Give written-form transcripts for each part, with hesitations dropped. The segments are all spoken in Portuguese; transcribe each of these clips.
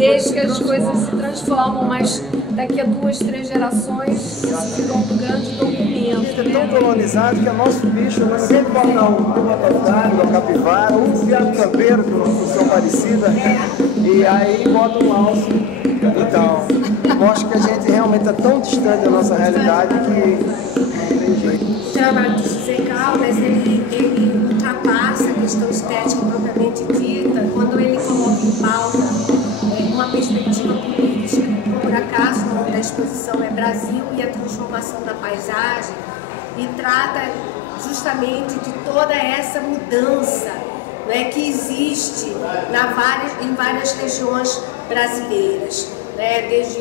desejo que as coisas se transformam, mas daqui a 2, 3 gerações isso virou um grande documento. É tão colonizado que é nosso bicho, mas ninguém botar uma autoridade, uma capivara, um viado campeiro, que é uma função parecida, e aí bota um alce. Então, mostra que a gente realmente está tão distante da nossa realidade que não tem jeito. O trabalho do José Caldas, ele ultrapassa a questão estética propriamente dita, quando ele coloca em pauta uma perspectiva política. Por acaso, o nome da exposição é Brasil e a Transformação da Paisagem, e trata justamente de toda essa mudança, né, que existe em várias regiões brasileiras, né, desde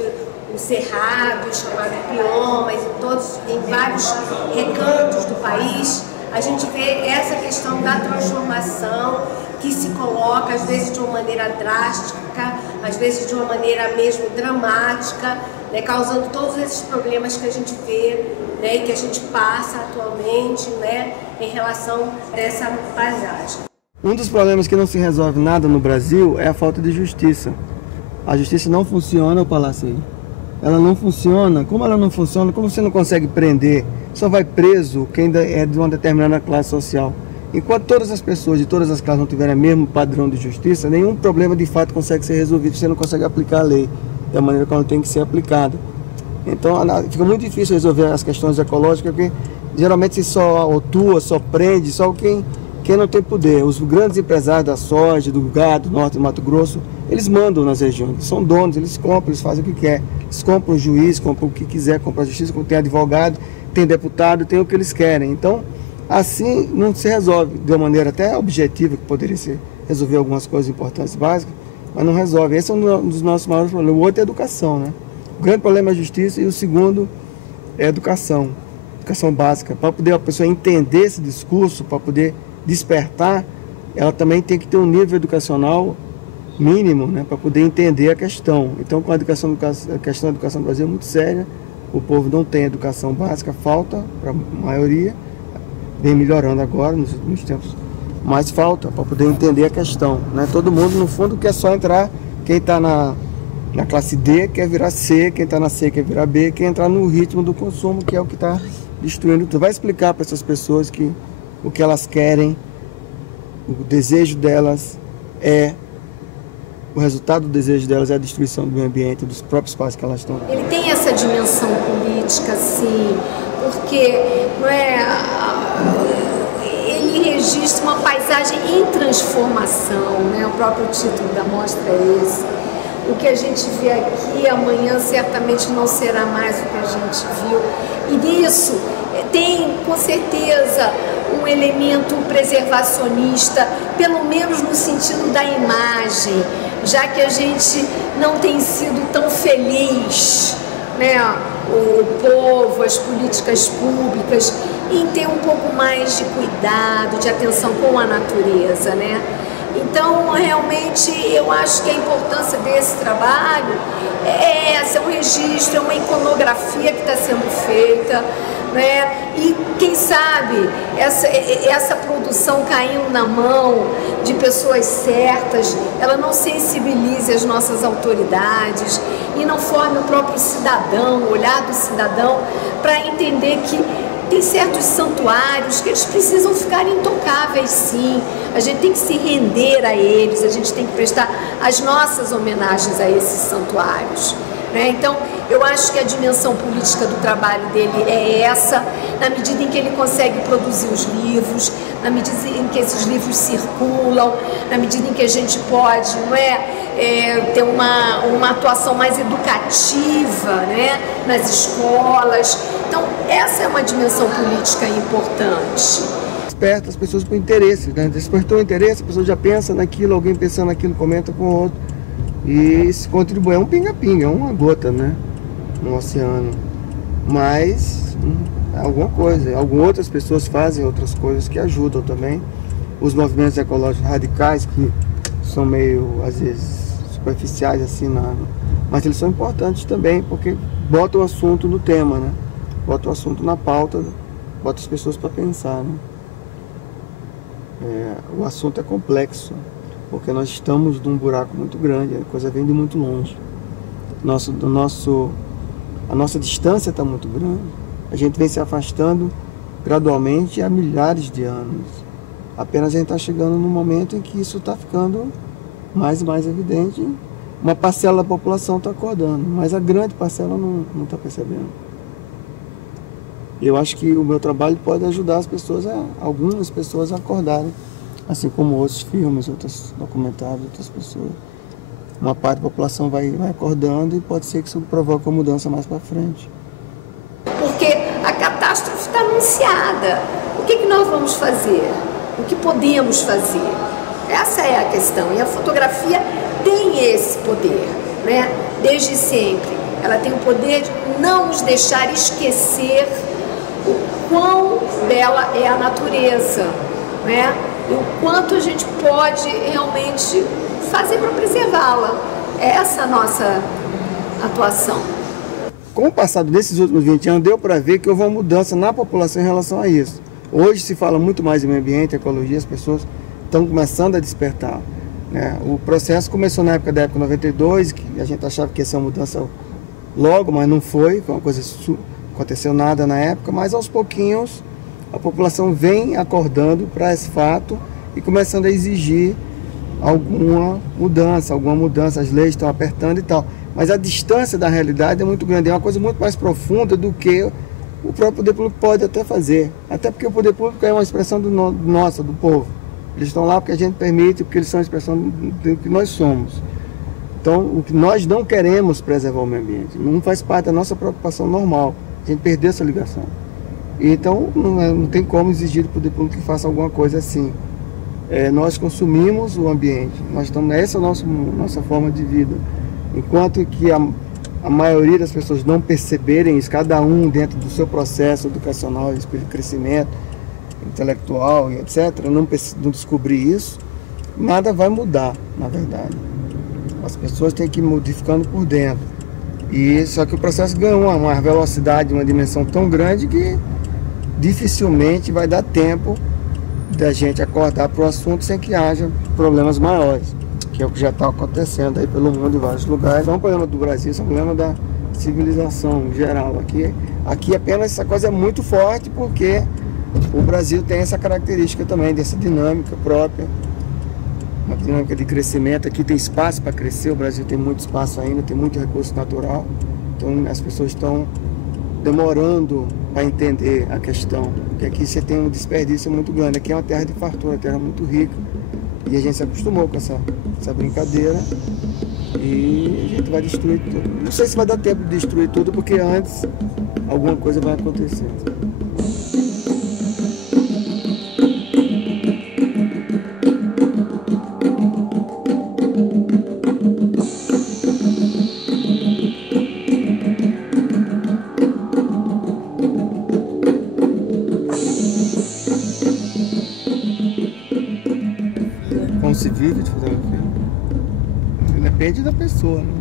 o Cerrado, chamado Biomas, em vários recantos do país, a gente vê essa questão da transformação que se coloca, às vezes de uma maneira drástica, às vezes de uma maneira mesmo dramática, né, causando todos esses problemas que a gente vê, né, e que a gente passa atualmente, né, em relação a essa paisagem. Um dos problemas que não se resolve nada no Brasil é a falta de justiça. A justiça não funciona, o Palacei. Ela não funciona. Como ela não funciona, como você não consegue prender, só vai preso quem ainda é de uma determinada classe social. Enquanto todas as pessoas de todas as classes não tiverem o mesmo padrão de justiça, nenhum problema de fato consegue ser resolvido, você não consegue aplicar a lei da maneira como ela tem que ser aplicada. Então fica muito difícil resolver as questões ecológicas, porque geralmente se só autua, só prende, só quem não tem poder. Os grandes empresários da soja, do gado, do norte do Mato Grosso, eles mandam nas regiões, eles são donos, eles compram, eles fazem o que quer. Eles compram o juiz, compram o que quiser, compram a justiça, tem advogado, tem deputado, tem o que eles querem. Então, assim não se resolve de uma maneira até objetiva, que poderia ser resolver algumas coisas importantes básicas, mas não resolve. Esse é um dos nossos maiores problemas. O outro é a educação, né? O grande problema é a justiça e o segundo é a educação básica. Para poder a pessoa entender esse discurso, para poder despertar, ela também tem que ter um nível educacional mínimo, né, para poder entender a questão. Então, com a questão da educação no Brasil é muito séria. O povo não tem educação básica, falta para a maioria, vem melhorando agora nos últimos tempos, mas falta para poder entender a questão, né? Todo mundo, no fundo, quer só entrar. Quem está na classe D quer virar C, quem está na C quer virar B, quer entrar no ritmo do consumo, que é o que está destruindo tudo. Vai explicar para essas pessoas que o que elas querem, o desejo delas o resultado do desejo delas é a destruição do meio ambiente, dos próprios espaços que elas estão. Ele tem essa dimensão política, sim, porque não é, ele registra uma paisagem em transformação, né? O próprio título da mostra é esse. O que a gente vê aqui amanhã certamente não será mais o que a gente viu. E nisso tem, com certeza, um elemento preservacionista, pelo menos no sentido da imagem, já que a gente não tem sido tão feliz, né, o povo, as políticas públicas, em ter um pouco mais de cuidado, de atenção com a natureza, né? Então, realmente, eu acho que a importância desse trabalho é essa, é um registro, é uma iconografia que está sendo feita, né? E quem sabe essa produção caindo na mão de pessoas certas, ela não sensibilize as nossas autoridades e não forme o próprio cidadão, o olhar do cidadão, para entender que tem certos santuários que eles precisam ficar intocáveis, sim. A gente tem que se render a eles, a gente tem que prestar as nossas homenagens a esses santuários, né? Então, eu acho que a dimensão política do trabalho dele é essa, na medida em que ele consegue produzir os livros, na medida em que esses livros circulam, na medida em que a gente pode, não ter uma atuação mais educativa, né, nas escolas. Então, essa é uma dimensão política importante. Desperta as pessoas por interesse, né? Despertou o interesse, a pessoa já pensa naquilo, alguém pensando naquilo, comenta com o outro. E se contribui, é um pinga-pinga, é uma gota, né, no oceano. Mas alguma coisa, algumas outras pessoas fazem outras coisas que ajudam também. Os movimentos ecológicos radicais, que são meio, às vezes, superficiais, assim, mas eles são importantes também, porque botam o assunto no tema, né? Botam o assunto na pauta, botam as pessoas para pensar, né? O assunto é complexo. porque nós estamos num buraco muito grande, a coisa vem de muito longe. A nossa distância está muito grande. A gente vem se afastando gradualmente há milhares de anos. Apenas a gente está chegando num momento em que isso está ficando mais e mais evidente. Uma parcela da população está acordando, mas a grande parcela não está percebendo. Eu acho que o meu trabalho pode ajudar as pessoas, algumas pessoas a acordarem, assim como outros filmes, outros documentários, outras pessoas. Uma parte da população vai acordando e pode ser que isso provoque uma mudança mais para frente. Porque a catástrofe está anunciada. O que nós vamos fazer? O que podemos fazer? Essa é a questão. E a fotografia tem esse poder, né? Desde sempre. Ela tem o poder de não nos deixar esquecer o quão bela é a natureza, né? E o quanto a gente pode realmente fazer para preservá-la. Essa é a nossa atuação. Com o passar desses últimos 20 anos, deu para ver que houve uma mudança na população em relação a isso. Hoje se fala muito mais em meio ambiente, ecologia, as pessoas estão começando a despertar, né? O processo começou na época da época 92, que a gente achava que ia ser uma mudança logo, mas não foi uma coisa, aconteceu nada na época, mas aos pouquinhos a população vem acordando para esse fato e começando a exigir alguma mudança, as leis estão apertando e tal. Mas a distância da realidade é muito grande, é uma coisa muito mais profunda do que o próprio poder público pode até fazer. Até porque o poder público é uma expressão nossa, do povo. Eles estão lá porque a gente permite, porque eles são a expressão do que nós somos. Então, o que nós não queremos preservar o meio ambiente, não faz parte da nossa preocupação normal. A gente perdeu essa ligação. Então, não tem como exigir do poder público que faça alguma coisa assim. Nós consumimos o ambiente, essa é a nossa forma de vida. Enquanto que a maioria das pessoas não perceberem isso, cada um dentro do seu processo educacional, de crescimento intelectual e etc., não descobrir isso, nada vai mudar, na verdade. As pessoas têm que ir modificando por dentro. Só que o processo ganhou uma velocidade, uma dimensão tão grande que dificilmente vai dar tempo da gente acordar para o assunto sem que haja problemas maiores, que é o que já está acontecendo aí pelo mundo em vários lugares. Não é um problema do Brasil, é um problema da civilização em geral. Aqui apenas essa coisa é muito forte porque o Brasil tem essa característica também, dessa dinâmica própria, uma dinâmica de crescimento. Aqui tem espaço para crescer, o Brasil tem muito espaço ainda, tem muito recurso natural, então as pessoas estão demorando para entender a questão, porque aqui você tem um desperdício muito grande. Aqui é uma terra de fartura, uma terra muito rica, e a gente se acostumou com essa brincadeira e a gente vai destruir tudo. Não sei se vai dar tempo de destruir tudo, porque antes alguma coisa vai acontecer. Como se vive de fotografia? Depende da pessoa, né?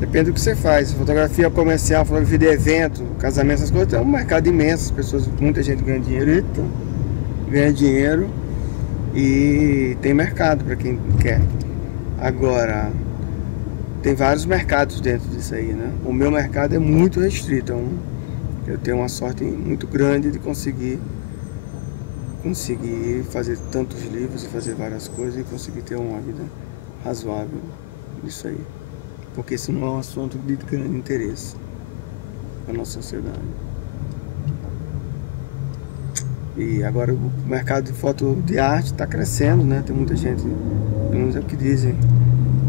Depende do que você faz. Fotografia comercial, fotografia de evento, casamento, essas coisas, é um mercado imenso. As pessoas, muita gente ganha dinheiro e tem mercado para quem quer. Agora, tem vários mercados dentro disso aí, né? O meu mercado é muito restrito, então eu tenho uma sorte muito grande de conseguir fazer tantos livros e fazer várias coisas e conseguir ter uma vida razoável nisso aí. Porque isso não é um assunto de grande interesse para a nossa sociedade. E agora o mercado de foto de arte está crescendo, né? Tem muita gente, pelo menos é o que dizem,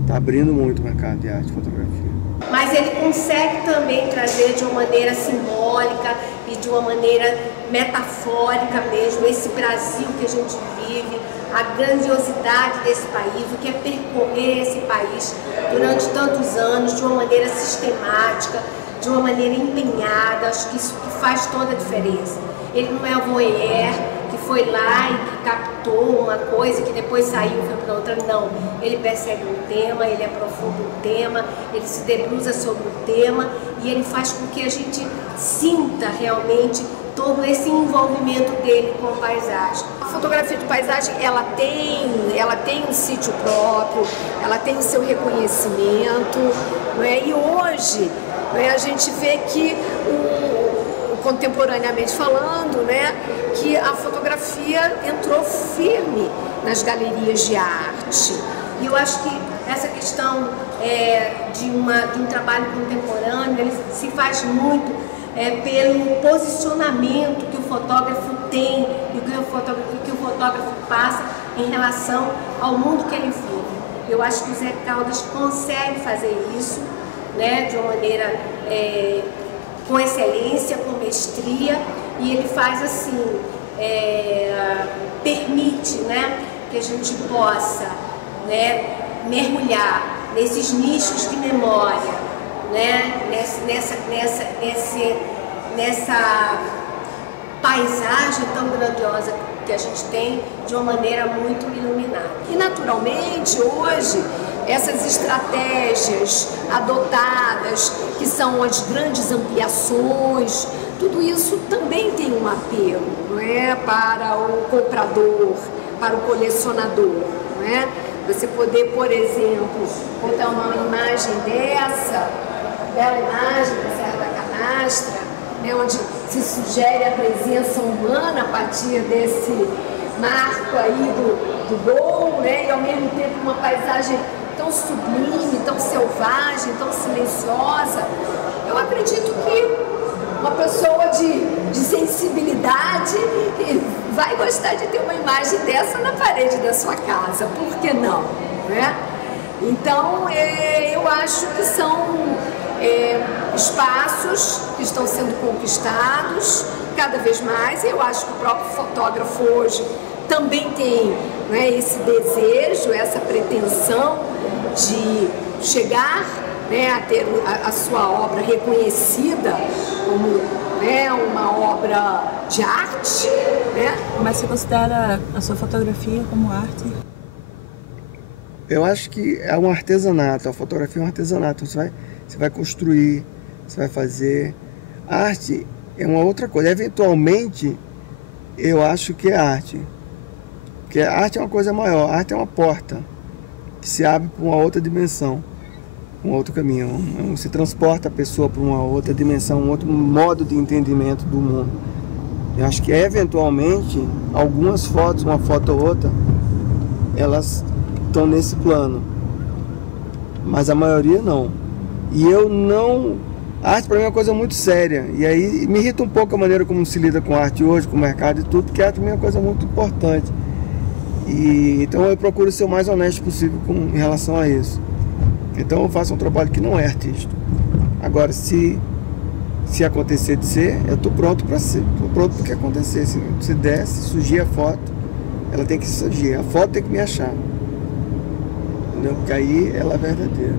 está abrindo muito o mercado de arte e fotografia. Mas ele consegue também trazer de uma maneira simbólica e de uma maneira metafórica mesmo esse Brasil que a gente vive, a grandiosidade desse país, o que é percorrer esse país durante tantos anos de uma maneira sistemática, de uma maneira empenhada. Acho que isso faz toda a diferença. Ele não é o voyeur que foi lá e que captou uma coisa que depois saiu e foi para outra, não. Ele persegue um tema, ele aprofunda um tema, ele se debruça sobre o tema e ele faz com que a gente sinta realmente todo esse envolvimento dele com a paisagem. fotografia de paisagem, ela tem um sítio próprio, ela tem o seu reconhecimento, não é? E hoje, não é, a gente vê que, contemporaneamente falando, né, que a fotografia entrou firme nas galerias de arte. E eu acho que essa questão de um trabalho contemporâneo, ele se faz muito pelo posicionamento que o fotógrafo tem e que o fotógrafo passa em relação ao mundo que ele vive. Eu acho que o Zé Caldas consegue fazer isso, né, de uma maneira com excelência, com mestria, e ele faz assim, permite, né, que a gente possa, né, mergulhar nesses nichos de memória, né, nessa paisagem tão grandiosa que a gente tem, de uma maneira muito iluminada. E naturalmente hoje essas estratégias adotadas, que são as grandes ampliações, tudo isso também tem um apelo, não é, para o comprador, para o colecionador, não é? Você poder, por exemplo, botar uma imagem dessa, bela imagem da Serra da Canastra, né, onde se sugere a presença humana a partir desse marco aí do gol, né, e ao mesmo tempo uma paisagem tão sublime, tão selvagem, tão silenciosa. Eu acredito que uma pessoa de sensibilidade vai gostar de ter uma imagem dessa na parede da sua casa, por que não, né? Então, eu acho que são espaços que estão sendo conquistados cada vez mais. Eu acho que o próprio fotógrafo hoje também tem, né, esse desejo, essa pretensão de chegar, né, a ter a sua obra reconhecida como, né, uma obra de arte, né? Mas você considera a sua fotografia como arte? Eu acho que é um artesanato, a fotografia é um artesanato. Você vai construir, você vai fazer. A arte é uma outra coisa. Eventualmente, eu acho que é arte. Porque a arte é uma coisa maior. A arte é uma porta que se abre para uma outra dimensão, um outro caminho. Você transporta a pessoa para uma outra dimensão, um outro modo de entendimento do mundo. Eu acho que eventualmente algumas fotos, uma foto ou outra, elas estão nesse plano, mas a maioria não. E eu não... A arte para mim é uma coisa muito séria, e aí me irrita um pouco a maneira como se lida com a arte hoje, com o mercado e tudo, porque a arte para mim é uma coisa muito importante. E então eu procuro ser o mais honesto possível em relação a isso. Então eu faço um trabalho que não é artístico. Agora, se acontecer de ser, eu estou pronto para ser. Estou pronto para que acontecer. Se der, se surgir a foto, ela tem que surgir. A foto tem que me achar. Entendeu? Porque aí ela é verdadeira.